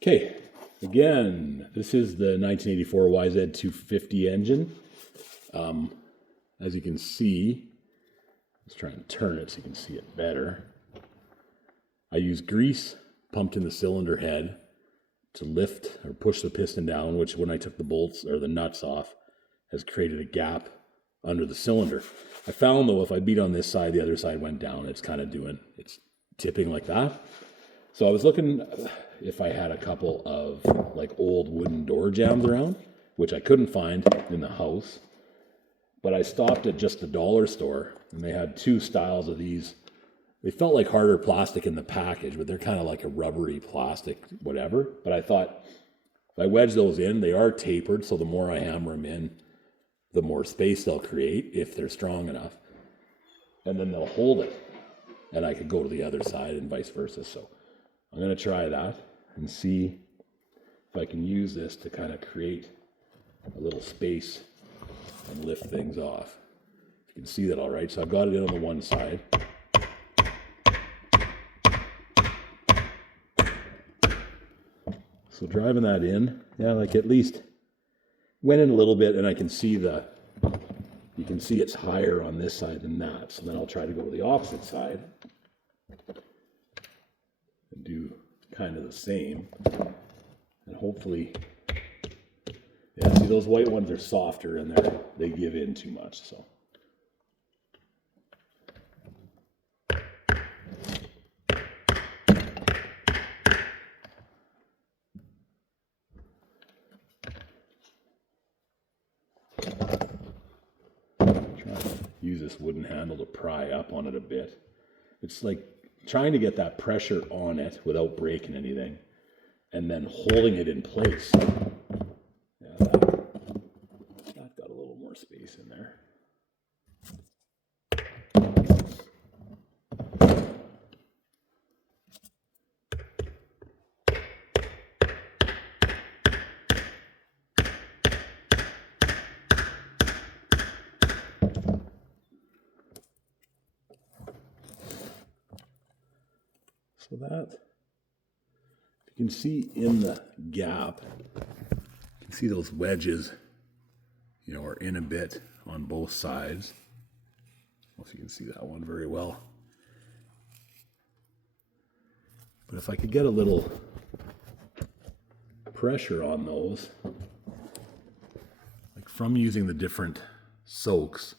Okay, again, this is the 1984 YZ250 engine. As you can see, let's try and turn it so you can see it better. I use grease pumped in the cylinder head to lift or push the piston down, which when I took the bolts or the nuts off has created a gap under the cylinder. I found though if I beat on this side, the other side went down. It's tipping like that. So I was looking if I had a couple of like old wooden door jambs around, which I couldn't find in the house. But I stopped at just the dollar store and they had two styles of these. They felt like harder plastic in the package, but they're kind of like a rubbery plastic, whatever. But I thought if I wedge those in, they are tapered. So the more I hammer them in, the more space they'll create if they're strong enough. And then they'll hold it. And I could go to the other side and vice versa. So I'm going to try that and see if I can use this to kind of create a little space and lift things off. You can see that all right. So I've got it in on the one side. So driving that in, yeah, like at least went in a little bit, and I can see you can see it's higher on this side than that. So then I'll try to go to the opposite side and do kind of the same. And hopefully, yeah, see those white ones are softer and they give in too much, so. Use this wooden handle to pry up on it a bit. It's like trying to get that pressure on it without breaking anything and then holding it in place. Yeah, that got a little more space in there. So that, you can see in the gap, you can see those wedges, are in a bit on both sides. I don't know if you can see that one very well. But if I could get a little pressure on those, like from using the different soaks,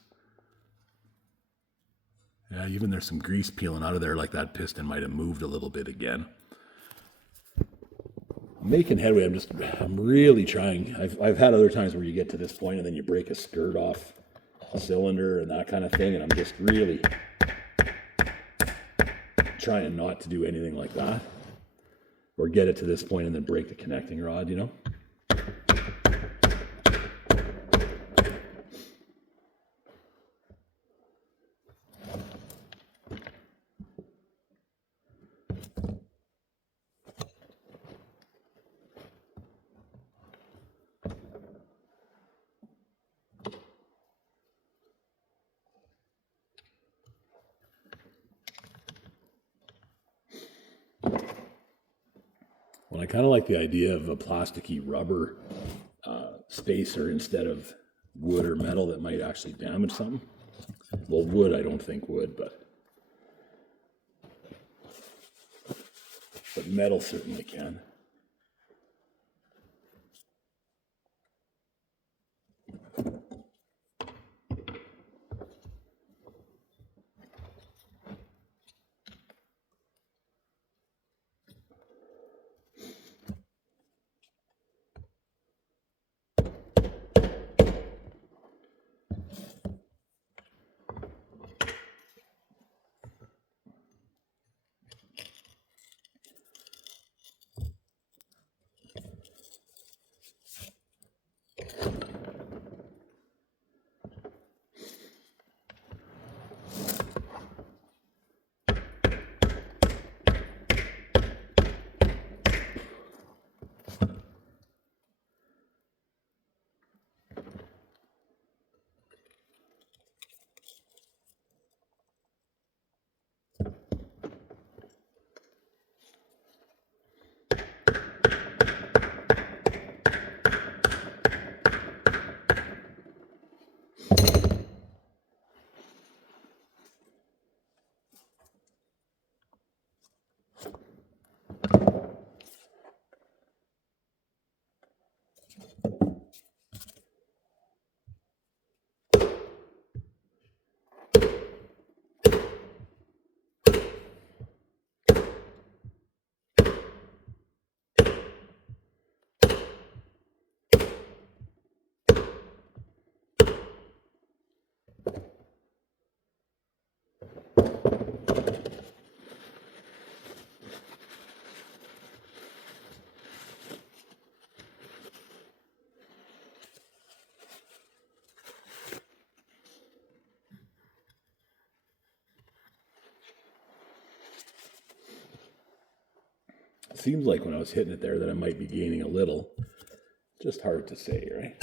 yeah, even there's some grease peeling out of there, like that piston might have moved a little bit again. I'm making headway. I'm really trying. I've had other times where you get to this point and then you break a skirt off a cylinder and that kind of thing, and I'm just really trying not to do anything like that, or get it to this point and then break the connecting rod, Well, I kind of like the idea of a plasticky rubber spacer instead of wood or metal that might actually damage something. Well, wood I don't think would, but metal certainly can. seems like when I was hitting it there that I might be gaining a little. Just hard to say, right?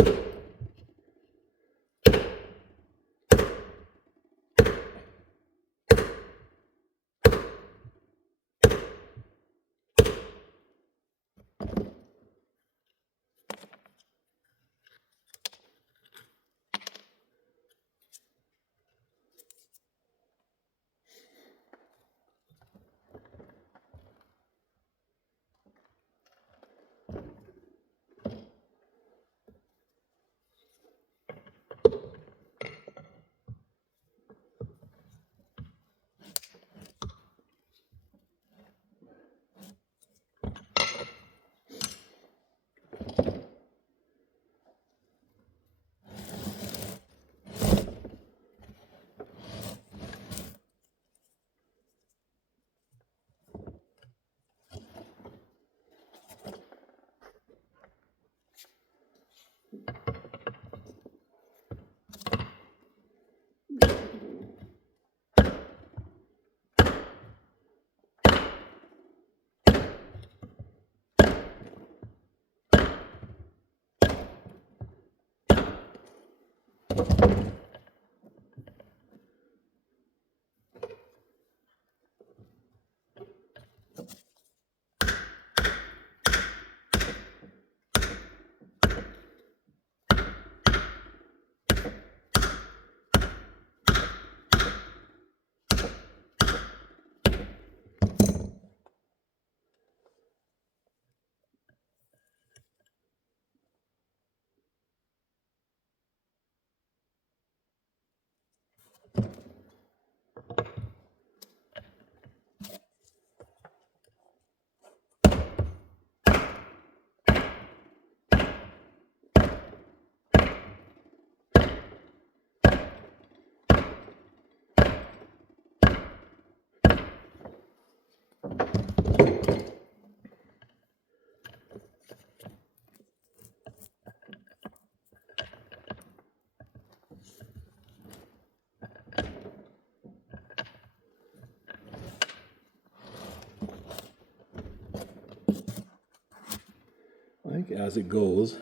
I think as it goes,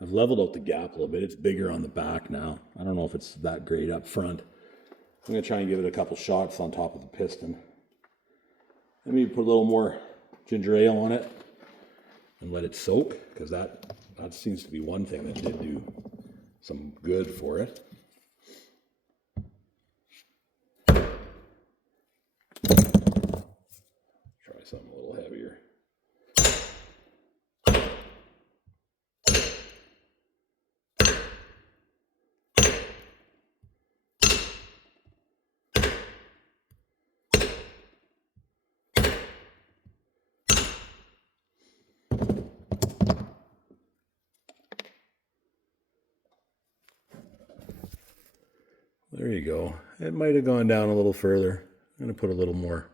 I've leveled out the gap a little bit. It's bigger on the back now. I don't know if it's that great up front. I'm going to try and give it a couple shots on top of the piston. Maybe put a little more ginger ale on it and let it soak, because that seems to be one thing that did do some good for it. Try something a little heavier. There you go. It might have gone down a little further. I'm going to put a little more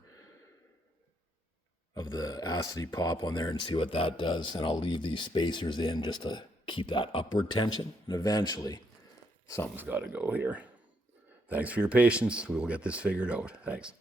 of the acidity pop on there and see what that does. And I'll leave these spacers in just to keep that upward tension. And eventually, something's got to go here. Thanks for your patience. We will get this figured out. Thanks.